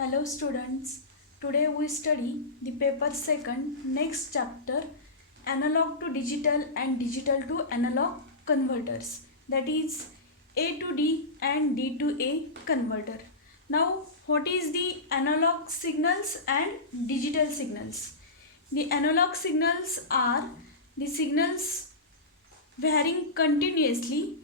Hello students, today we study the paper second next chapter analog to digital and digital to analog converters, that is A to D and D to A converter. Now what is the analog signals and digital signals? The analog signals are the signals varying continuously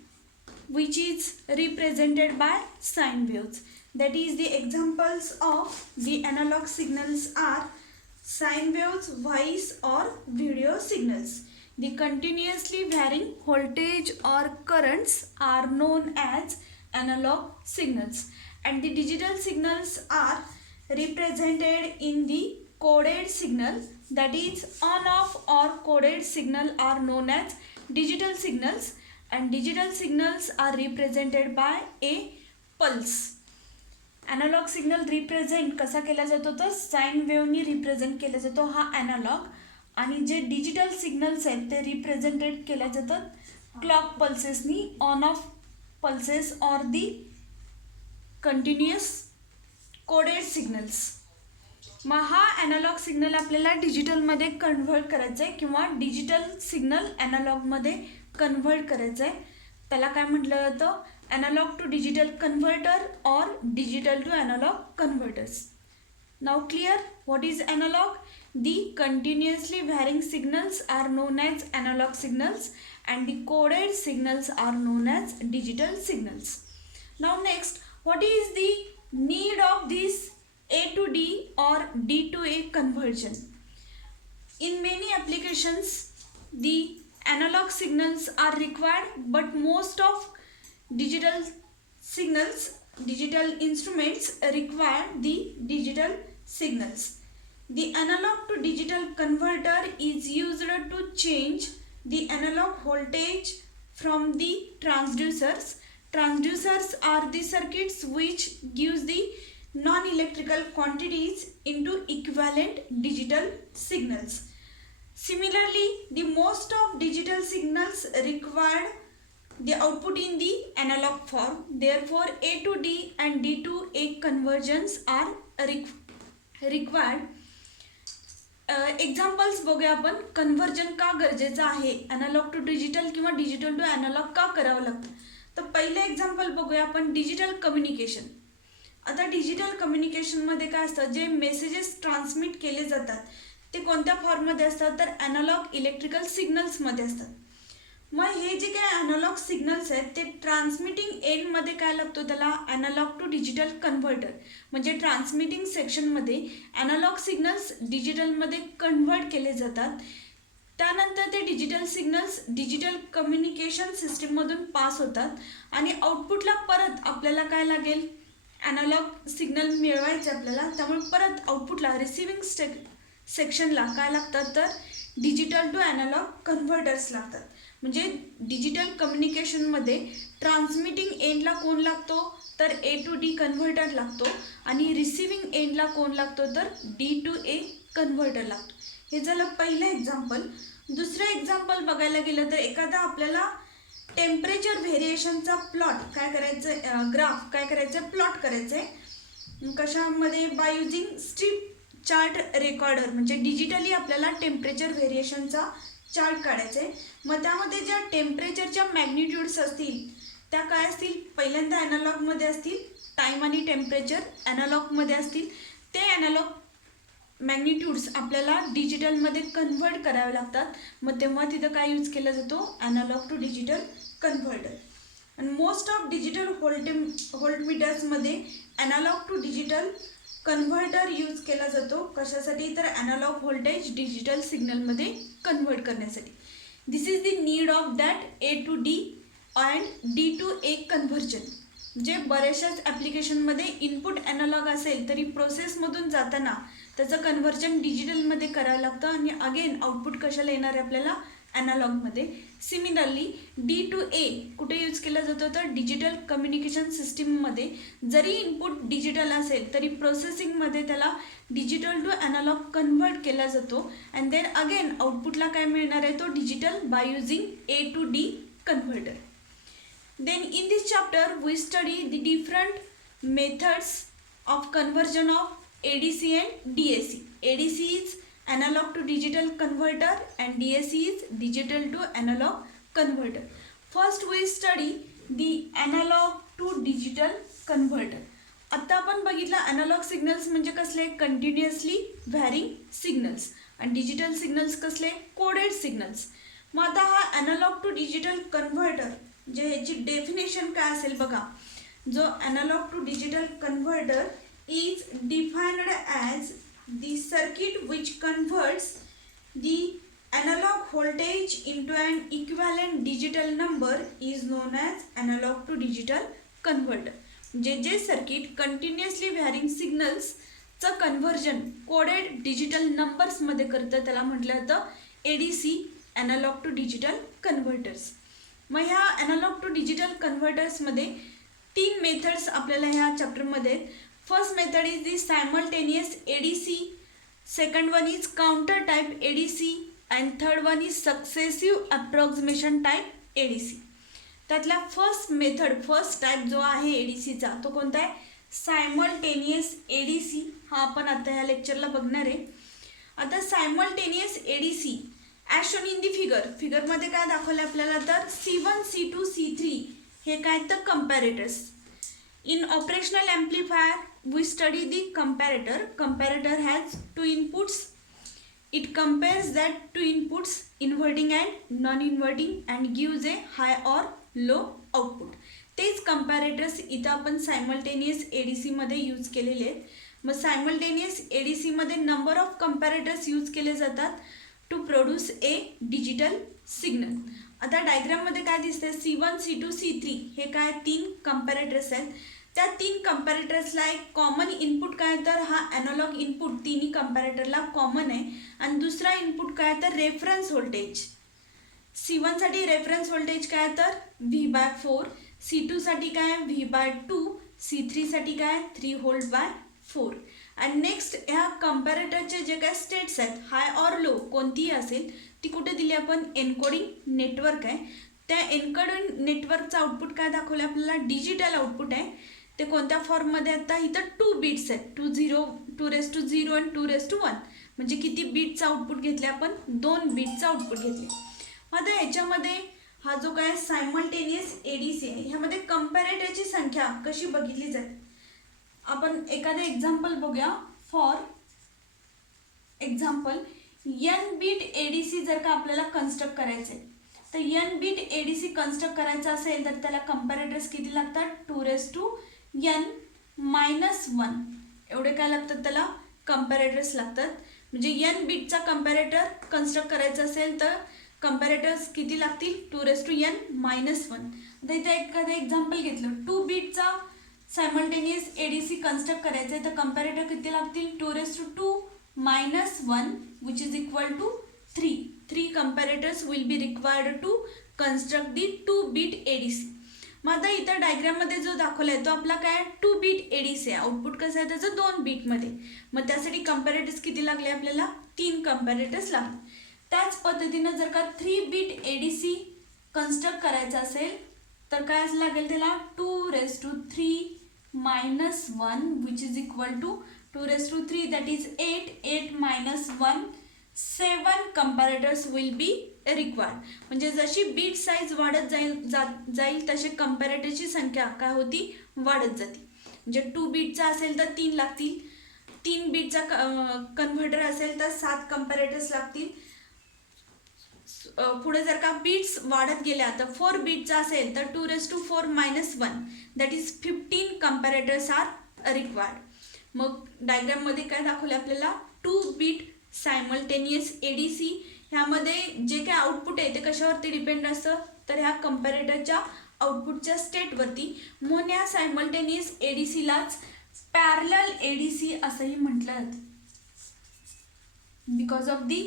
which is represented by sine waves. That is, the examples of the analog signals are sine waves, voice or video signals. The continuously varying voltage or currents are known as analog signals, and the digital signals are represented in the coded signal, that is on off or coded signal are known as digital signals, and digital signals are represented by a pulse. Analog signal represent कसा केला जातो तर sign वेव्हनी represent केला जातो हा analogue, आणि जे digital signals आहेत ते रिप्रेझेंटेड केल्या जातात क्लॉक पल्सेसनी, ऑन ऑफ पल्सेस और दी कंटिन्युअस कोडेड सिग्नल्स. मग हा ॲनालॉग सिग्नल आपल्याला डिजिटलमध्ये कन्व्हर्ट करायचा आहे किंवा डिजिटल सिग्नल ॲनालॉगमध्ये कन्व्हर्ट करायचं आहे, त्याला काय म्हटलं जातं analog to digital converter or digital to analog converters. Now clear what is analog? The continuously varying signals are known as analog signals and the coded signals are known as digital signals. Now next, what is the need of this A to D or D to A conversion? In many applications the analog signals are required, but most of digital signals, digital instruments require the digital signals. The analog to digital converter is used to change the analog voltage from the transducers. Transducers are the circuits which gives the non-electrical quantities into equivalent digital signals. Similarly, the most of digital signals required the output in the analog form. Therefore, A to D and D to A conversions are required. Examples बघूया आपण. Conversion का गरजेचं आहे, analogue to digital किंवा digital to analogue का करावं लागतं. तर पहिलं एक्झाम्पल बघूया आपण, डिजिटल कम्युनिकेशन. आता डिजिटल कम्युनिकेशनमध्ये काय असतं, जे मेसेजेस ट्रान्समिट केले जातात ते कोणत्या फॉर्ममध्ये असतात तर ॲनालॉग इलेक्ट्रिकल सिग्नल्समध्ये असतात. मग हे जे काय ॲनालॉग सिग्नल्स आहेत ते ट्रान्समिटिंग एंडमध्ये काय लागतो त्याला ॲनालॉग टू डिजिटल कन्व्हर्टर, म्हणजे ट्रान्समिटिंग सेक्शनमध्ये ॲनालॉग सिग्नल्स डिजिटलमध्ये कन्व्हर्ट केले जातात. त्यानंतर ते डिजिटल सिग्नल्स डिजिटल कम्युनिकेशन सिस्टीममधून पास होतात आणि आउटपुटला परत आपल्याला काय लागेल, ॲनालॉग सिग्नल मिळवायचे आपल्याला, त्यामुळे परत आउटपुटला रिसिविंग सेक्शनला काय लागतात तर डिजिटल टू ॲनालॉग कन्व्हर्टर्स लागतात. म्हणजे डिजिटल कम्युनिकेशनमध्ये ट्रान्समिटिंग एंडला कोण लागतो तर ए टू डी कन्व्हर्टर लागतो आणि रिसिविंग एंडला कोण लागतो तर डी टू ए कन्व्हर्टर लागतो. हे झालं पहिलं एक्झाम्पल. दुसरं एक्झाम्पल बघायला गेलं तर एखादा आपल्याला टेम्परेचर व्हेरिएशनचा प्लॉट काय करायचं, ग्राफ काय करायचं, प्लॉट करायचं आहे. कशामध्ये, by using strip chart recorder, म्हणजे डिजिटली आपल्याला टेम्परेचर व्हेरिएशनचा चार्ट काढायचं आहे. मग त्यामध्ये ज्या टेम्परेचरच्या मॅग्निट्यूड्स असतील त्या काय असतील, पहिल्यांदा ॲनालॉगमध्ये असतील, टाईम आणि टेम्परेचर ॲनालॉगमध्ये असतील. ते ॲनालॉग मॅग्निट्यूड्स आपल्याला डिजिटलमध्ये कन्व्हर्ट करावे लागतात. मग तेव्हा तिथं काय यूज केला जातो, ॲनालॉग टू डिजिटल कन्व्हर्टर. आणि मोस्ट ऑफ डिजिटल व्होल्टमीटर्समध्ये analog to digital converter use केला जातो. कशासाठी तर ॲनालॉग व्होल्टेज डिजिटल सिग्नलमध्ये कन्व्हर्ट करण्यासाठी. This is the need of that A to D and D to A conversion. जे बऱ्याचशाच ॲप्लिकेशनमध्ये इनपुट ॲनालॉग असेल तरी प्रोसेसमधून जाताना त्याचं कन्व्हर्जन डिजिटलमध्ये करावं लागतं आणि अगेन आउटपुट कशाला येणार आहे आपल्याला, ॲनालॉगमध्ये. सिमिलरली डी टू ए कुठे यूज केला जातो तर डिजिटल कम्युनिकेशन सिस्टीममध्ये. जरी इनपुट डिजिटल असेल तरी प्रोसेसिंगमध्ये त्याला डिजिटल टू ॲनालॉग कन्व्हर्ट केला जातो अँड देन अगेन आउटपुटला काय मिळणार आहे तो digital by using A to D converter. Then in this chapter we study the different methods of conversion of ADC and DAC. ADC is analog to digital converter and DAC is digital to analog converter. First we study the analog to digital converter. आता आपण बघितलं analog signals म्हणजे कसले continuously varying signals आणि digital signals कसले coded signals. मग आता हा analog to digital converter जे ह्याची डेफिनेशन काय असेल बघा. जो analog to digital converter is defined as the circuit which converts the analog voltage into an equivalent digital number is known as analog to digital converter. जे circuit continuously varying signals चं conversion coded digital numbers मध्ये करतं त्याला म्हटलं जातं ADC analogue to digital converters. मग ह्या analogue to digital converters मध्ये 3 मेथड्स आपल्याला ह्या चॅप्टर मध्ये. First method is the simultaneous ADC, second one is counter type ADC and third one is successive approximation type ADC. त्यातला first type जो आहे ADCचा तो कोणता आहे सायमल्टेनियस ADC. हा आपण आता ह्या लेक्चरला बघणार आहे. आता simultaneous ADC as shown in the फिगरमध्ये काय दाखवलं आपल्याला तर C1, C2, C3 हे काय तर comparators. In operational amplifier we study the comparator has 2 inputs. It compares that 2 inputs inverting and non-inverting and gives a high or low output. तेच comparators इथं आपण simultaneous ADC मध्ये यूज केलेले आहेत. मग simultaneous ADC मध्ये नंबर ऑफ comparators यूज केले जातात to produce a digital signal. आता डायग्राममध्ये काय दिसतंय C1, C2, C3 हे काय 3 comparators आहेत. त्या 3 कंपॅरेटर्सला एक कॉमन इनपुट काय तर हा एनालॉग इनपुट तिन्ही कंपॅरेटरला कॉमन आहे आणि दुसरा इनपुट काय तर रेफरन्स व्होल्टेज. C1 साठी रेफरन्स व्होल्टेज काय तर V/4, C2 साठी काय V/2, C3 साठी काय 3 V/4. आणि नेक्स्ट ह्या कंपॅरेटरचे जे काय स्टेट्स आहेत हाय ऑर लो कोणतीही असेल ती कुठे दिली आपण एन्कोडिंग नेटवर्क आहे. त्या एन्कोडिंग नेटवर्कचं आउटपुट काय दाखवलं आपल्याला डिजिटल आउटपुट आहे. ते कोणत्या फॉर्ममध्ये आता इथं 2 बीट्स आहेत 2 आणि 2 म्हणजे किती बीटचं आउटपुट घेतले आपण 2 बीटचं आउटपुट घेतले. आता ह्याच्यामध्ये हा जो काय सायमल्टेनियस ADC आहे ह्यामध्ये कंपॅरेटरची संख्या कशी बघितली जाते. आपण एखादं एक्झाम्पल बघूया. For example N bit ADC जर का आपल्याला कन्स्ट्रक्ट करायचं आहे तर N बीट ADC कन्स्ट्रक्ट करायचं असेल तर त्याला कंपॅरेटर्स किती लागतात 2n-1 एवढे काय लागतात त्याला कंपॅरेटर्स लागतात. म्हणजे N बीटचा कंपॅरेटर कन्स्ट्रक्ट करायचं असेल तर कंपॅरेटर्स किती लागतील 2n-1. आता इथे एखादं एक्झाम्पल घेतलं 2 बीटचा सायमल्टेनियस ADC कन्स्ट्रक्ट करायचं आहे तर कंपॅरेटर किती लागतील 2n-1 which is equal to 3. 3 comparators will be required to construct the 2 bit ADC. मग आता इथं डायग्राममध्ये जो दाखवला आहे तो आपला काय 2 बीट ADC आहे. आउटपुट कसं आहे त्याचं 2 बीटमध्ये. मग त्यासाठी कंपॅरेटर्स किती लागले आपल्याला 3 कंपॅरेटर्स लागले. त्याच पद्धतीनं जर का 3 बीट ADC कन्स्ट्रक्ट करायचं असेल तर काय लागेल त्याला 2^3-1 which is equal to 2^3 that is 8 7 comparators will be required. म्हणजे जशी बीट साईज वाढत जाईल तसे कंपॅरेटरची संख्या काय होती वाढत जाते. म्हणजे 2 बीटचा असेल तर 3 लागतील. 3 बीटचा कन्व्हर्टर असेल तर 7 कंपॅरेटर्स लागतील. पुढे जर का बीट्स वाढत गेल्या तर 4 बीटचा असेल तर 2^4-1 that is 15 comparators R required. मग डायग्राममध्ये काय दाखवले आपल्याला 2 बीट सायमल्टेनियस ADC ह्यामध्ये जे काय आउटपुट आहे ते कशावरती डिपेंड असतं तर ह्या कंपॅरेटरच्या आउटपुटच्या स्टेटवरती. म्हणून या सायमल्टेनियस ADCलाच पॅरलल ADC असंही म्हटलं जातं. Because of the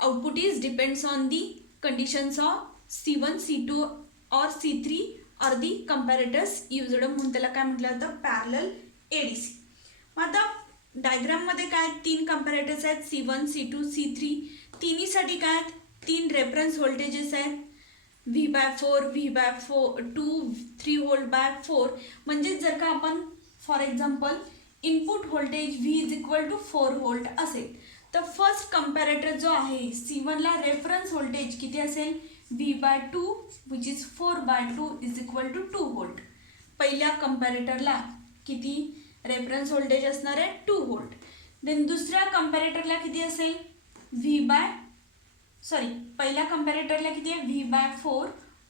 output is depends on the conditions of C1, C2 और C3 और दी कंपॅरेटर्स यूज्ड म्हणून त्याला काय म्हटलं जातं पॅरलल ADC. आता डायग्राममध्ये काय 3 कंपॅरेटर्स आहेत C1, C2, C3. तिन्हीसाठी काय 3 रेफरन्स व्होल्टेजेस आहेत V/4, V/2, 3 V/4. म्हणजे जर का आपण for example input voltage V is equal to 4 volt असेल, तर फर्स्ट कंपॅरेटर जो आहे C1ला रेफरन्स व्होल्टेज किती असेल V/2 which is 4/2 is equal to 2 volt. पहिल्या कंपॅरेटरला किती रेफरन्स व्होल्टेज असणार आहे 2 व्होल्ट. देन दुसऱ्या कंपॅरेटरला किती असेल पहिल्या कंपॅरेटरला किती आहे V/4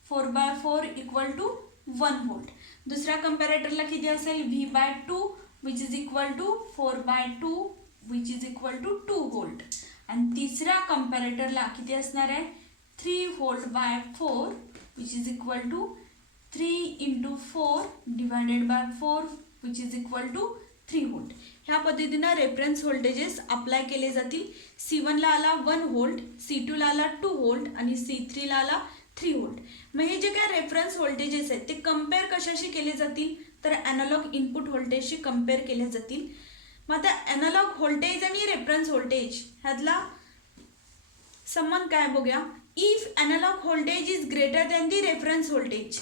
4/4 इक्वल टू 1 व्होल्ट. दुसऱ्या कंपॅरेटरला किती असेल V/2 which is equal to 4/2 which is equal to 2 volt. आणि तिसऱ्या कंपॅरेटरला किती असणार आहे 3 volt which is equal to 3 × 4 divided by 4 which is equal to 3 volt. ह्या पद्धतीनं रेफरन्स व्होल्टेजेस अप्लाय केले जातील. C1ला आला 1 व्होल्ट, C2ला आला 2 व्होल्ट आणि C3ला आला 3 व्होल्ट. मग हे जे काय रेफरन्स व्होल्टेजेस आहेत ते कम्पेअर कशाशी केले जातील तर ॲनालॉग इनपुट व्होल्टेजशी कम्पेअर केले जातील. मग आता ॲनालॉग व्होल्टेज आणि रेफरन्स व्होल्टेज ह्यातला संबंध काय बघूया. If analogue voltage is greater than the reference voltage,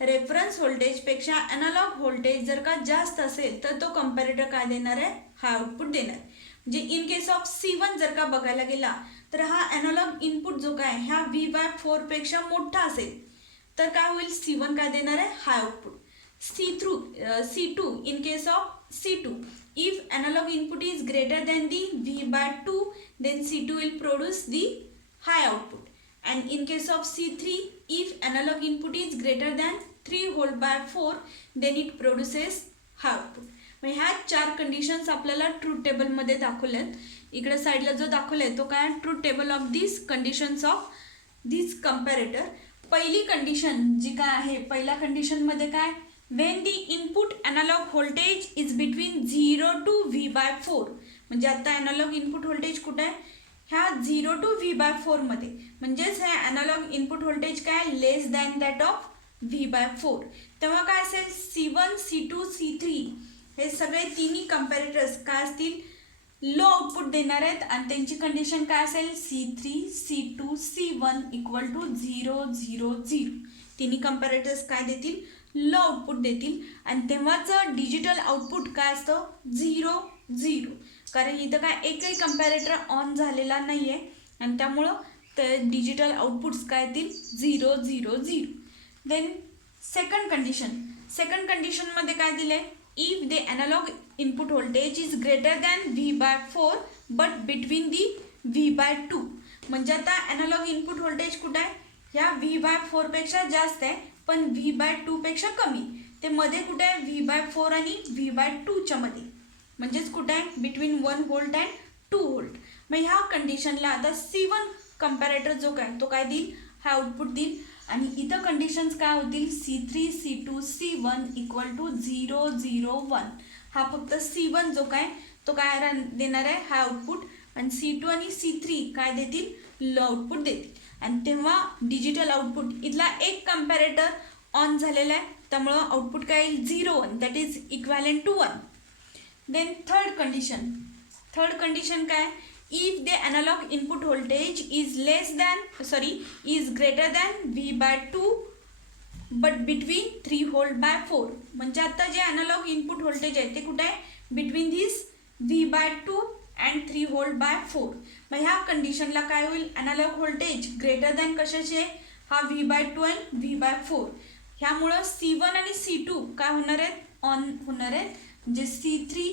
reference व्होल्टेजपेक्षा ॲनालॉग व्होल्टेज जर का जास्त असेल तर तो कंपॅरेटर काय देणार आहे हाय आउटपुट देणार. म्हणजे इन केस ऑफ C1 जर का बघायला गेला तर हा ॲनालॉग इनपुट जो काय ह्या V/4 पेक्षा मोठा असेल तर काय होईल C1 काय देणार आहे high output. C2 in case of C2 if analog input is greater than the V/2 then C2 will produce the high output. And in case of C3 if analog input is greater than 3 volt/4 then it produces high output. मग ह्या 4 conditions आपल्याला truth टेबलमध्ये दाखवल्यात. इकडे साईडला जो दाखवलाय तो काय truth table of this conditions of this comparator. पहिली कंडिशन जी काय आहे पहिल्या कंडिशनमध्ये काय when the input analog voltage is between 0 to V/4 म्हणजे आता ॲनालॉग इनपुट व्होल्टेज कुठे आहे ह्या 0 to V/4 मध्ये, म्हणजेच हे ॲनालॉग इनपुट व्होल्टेज काय लेस दॅन दॅट ऑफ V/4. तेव्हा काय असेल C1 C2 C3 हे सगळे तिन्ही कंपॅरेटर्स काय असतील लो आउटपुट देणार आहेत आणि त्यांची कंडिशन काय असेल C3 C2 C1 equal to 0 0 0. तिन्ही कंपॅरेटर्स काय देतील लो आउटपुट देतील आणि तेव्हाच डिजिटल आउटपुट काय असतं 0 0, कारण इथं काय एकही कंपॅरेटर ऑन झालेला नाही आहे आणि त्यामुळं ते डिजिटल आउटपुट्स काय येतील 0 0 0. देन सेकंड कंडिशनमध्ये काय दिलं आहे if the analogue input voltage is greater than V/4 but between the V/2. म्हणजे आता ॲनालॉग इनपुट व्होल्टेज कुठं आहे ह्या V/4 पेक्षा जास्त आहे पण V/2 पेक्षा कमी. ते मध्ये कुठे आहे V/4 आणि V/2च्या मध्ये, म्हणजेच कुठे आहे बिटवीन 1 व्होल्ट अँड 2 व्होल्ट. मग ह्या कंडिशनला आता C1 कंपॅरेटर जो काय तो काय देईल हा आउटपुट देईल आणि इथं कंडिशन्स काय होतील C3 C2 C1 equal to 0 0 1. हा फक्त C1 जो काय तो काय देणार आहे हा आउटपुट आणि C2 आणि C3 काय देतील लो आउटपुट देतील आणि तेव्हा डिजिटल आउटपुट इथला एक कंपॅरेटर ऑन झालेला आहे त्यामुळं आउटपुट काय येईल 0 1 that is equivalent to 1. Then third condition काय if the analogue input voltage is greater than V/2 but between 3 volt/4. म्हणजे आता जे ॲनालॉग इनपुट व्होल्टेज आहे ते कुठे आहे between this V/2 and 3 volt/4. मग ह्या कंडिशनला काय होईल ॲनालॉग व्होल्टेज ग्रेटर दॅन कशाचे हा V/2 अँड V/4. ह्यामुळं C1 आणि C2 काय होणार आहेत ऑन होणार आहेत, म्हणजे C3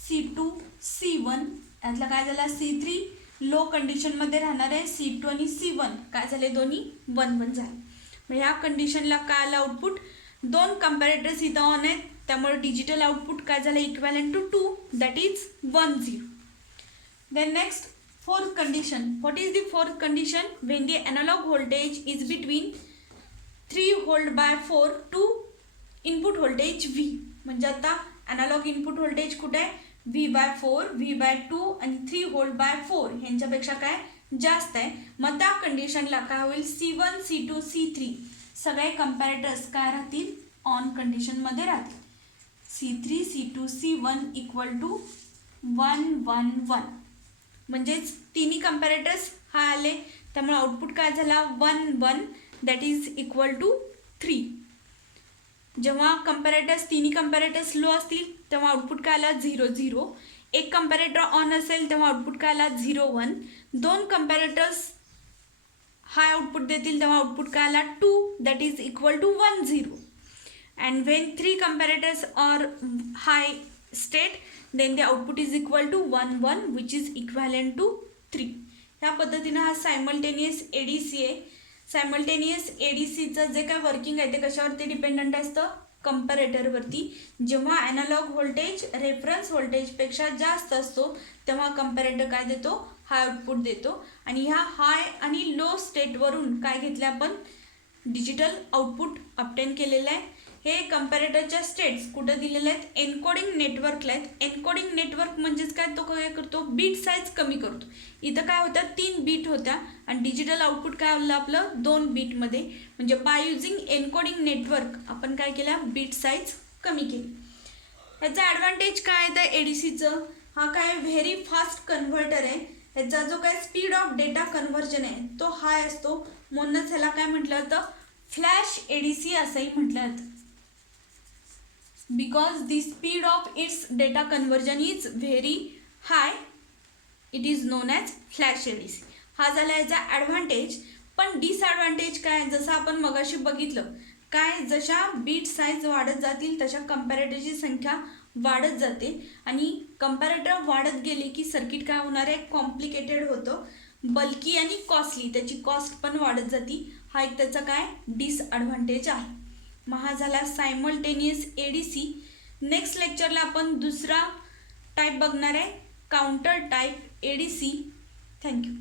C2 C1 यातला काय झाला C3 लो कंडिशनमध्ये राहणार आहे, C2 आणि C1 काय झाले दोन्ही 1 1 झाले. मग ह्या कंडिशनला काय आलं आउटपुट 2 कंपॅरेटर्स इथं ऑन आहेत त्यामुळे डिजिटल आउटपुट काय झालं इक्वॅलेंट to 2 that is 1 0. Then next fourth condition. What is the fourth condition? When the analog voltage is between 3 volt/4 to input voltage V. म्हणजे आता analog input voltage कुठे आहे V/4 V/2 आणि 3 volt/4 ह्यांच्यापेक्षा काय जास्त आहे. मग त्या कंडिशनला काय होईल C1 C2 C3 सगळे कंपॅरेटर्स काय राहतील ऑन कंडिशनमध्ये राहतील. C3 C2 C1 equal to 1 1 1. म्हणजेच तिन्ही कंपॅरेटर्स हा आले त्यामुळे आउटपुट काय झाला 1 1 दॅट इज इक्वल टू 3. जेव्हा तिन्ही कंपॅरेटर्स लो असतील तेव्हा आउटपुट काय आला 0 0. एक कंपॅरेटर ऑन असेल तेव्हा आउटपुट काय आला 0 1. दोन कंपॅरेटर्स हाय आउटपुट देतील तेव्हा आउटपुट काय आला 2, that is equal to 1 0. And when 3 comparators are high state then the output is equal to 1 1 which is equivalent to 3. ह्या पद्धतीनं हा सायमल्टेनियस ADC आहे. सायमल्टेनियस ADCचं जे काय वर्किंग आहे ते कशावरती डिपेंडंट असतं, कंपॅरेटरवरती. जेव्हा ॲनालॉग व्होल्टेज रेफरन्स व्होल्टेजपेक्षा जास्त असतो तेव्हा कंपॅरेटर काय देतो, हाय आउटपुट देतो. आणि ह्या हाय आणि लो स्टेटवरून काय घेतलं आपण, डिजिटल आउटपुट ऑब्टेन केलेलं आहे. हे कंपॅरेटरच्या स्टेट्स कुठं दिलेले आहेत, एन्कोडिंग नेटवर्कला आहेत. एन्कोडिंग नेटवर्क म्हणजेच काय, तो काय करतो, बीट साईज कमी करतो. इथं काय होतं 3 बीट होत्या आणि डिजिटल आउटपुट काय आलं आपलं 2 बीटमध्ये. म्हणजे बाय युझिंग एन्कोडिंग नेटवर्क आपण काय केलं, बीट साईज कमी केली. ह्याचा ॲडव्हान्टेज काय आहे तर ADCचं, हा काय व्हेरी फास्ट कन्व्हर्टर आहे. ह्याचा जो काय स्पीड ऑफ डेटा कन्व्हर्जन आहे तो हाय असतो. म्हणूनच ह्याला काय म्हटलं जातं, फ्लॅश ADC असंही म्हटलं जातं. Because the speed of its data conversion is very high, it is known as flash ADC. हा झाला याचा ॲडव्हान्टेज. पण डिसॲडव्हान्टेज काय, जसं आपण मगाशी बघितलं काय, जशा बीट साईज वाढत जातील तशा कंपॅरेटरची संख्या वाढत जाते आणि कंपॅरेटर वाढत गेली की सर्किट काय होणार आहे, कॉम्प्लिकेटेड होतं, बल्की आणि कॉस्टली, त्याची कॉस्ट पण वाढत जाती. हा एक त्याचा काय डिसॲडव्हान्टेज आहे. मग हा झाला सायमल्टेनियस ADC. नेक्स्ट लेक्चरला आपण दुसरा टाईप बघणार आहे, काउंटर टाईप ADC. थँक्यू.